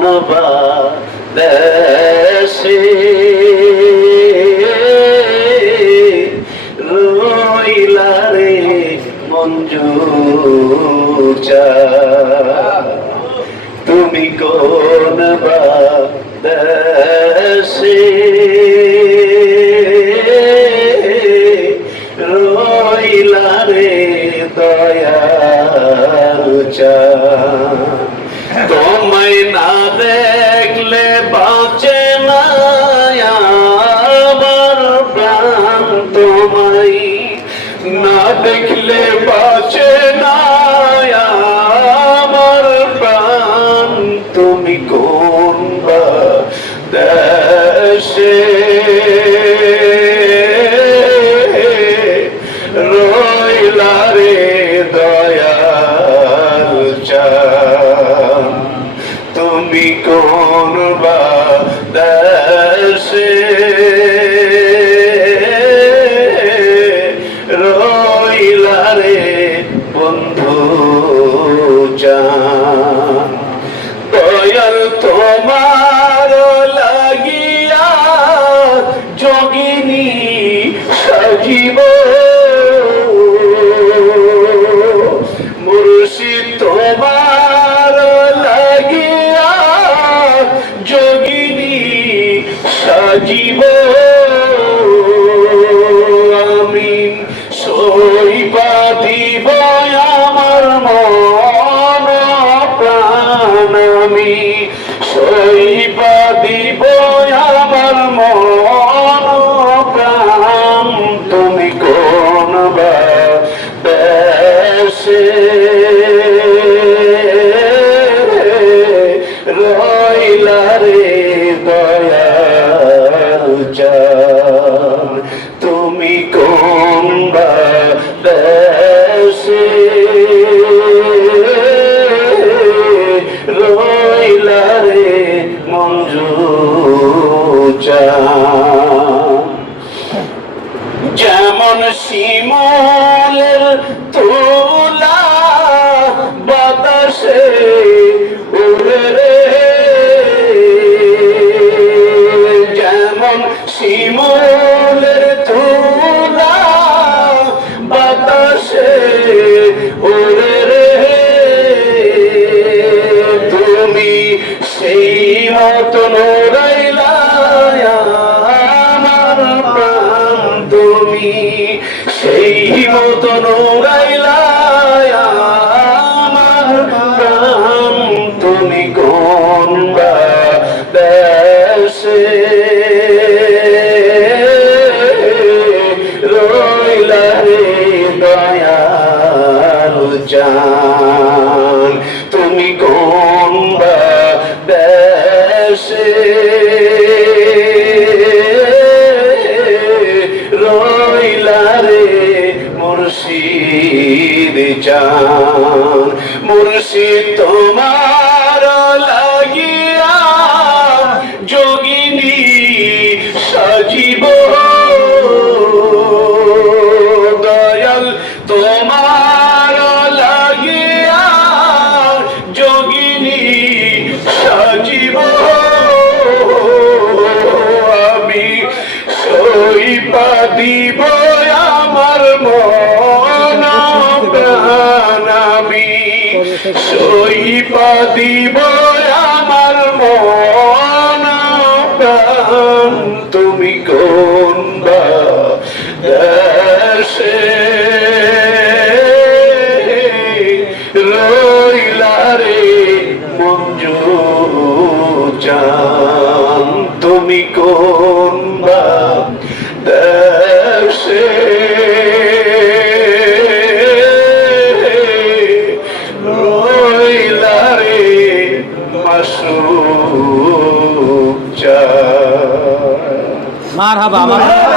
কোন বা দেশে রইলা রে মঞ্জু তুমি কোন বা দেশে রইলা রে তুমি কোন বা সজীব আমি সইবা দিব আমার মন প্রাণ আমি। সইবা দিব আমার মন প্রাণ। তুমি কোন বা দেশে রইলা রে দয়াল যেমন শিমলের তোলা বাতাসে উড়ে রে। যেমন শিমলের তোলা বাতাসে উড়ে রে। তুমি সেই মতন রইলা সেই মতন রইলা আমার প্রাণ। তুমি কোন দেশে রইলা রে দয়াল জান? জান। মুর্শিদ তোমার লাগিয়া যোগিনী সজীব। দয়াল তোমার লাগিয়া যোগিনী সজীব। আমি সইপা দিব সইপা দিব আমার মন তুমি কোন দেশে রইলা রে মঞ্জু চান। তুমি কোন মার হাবা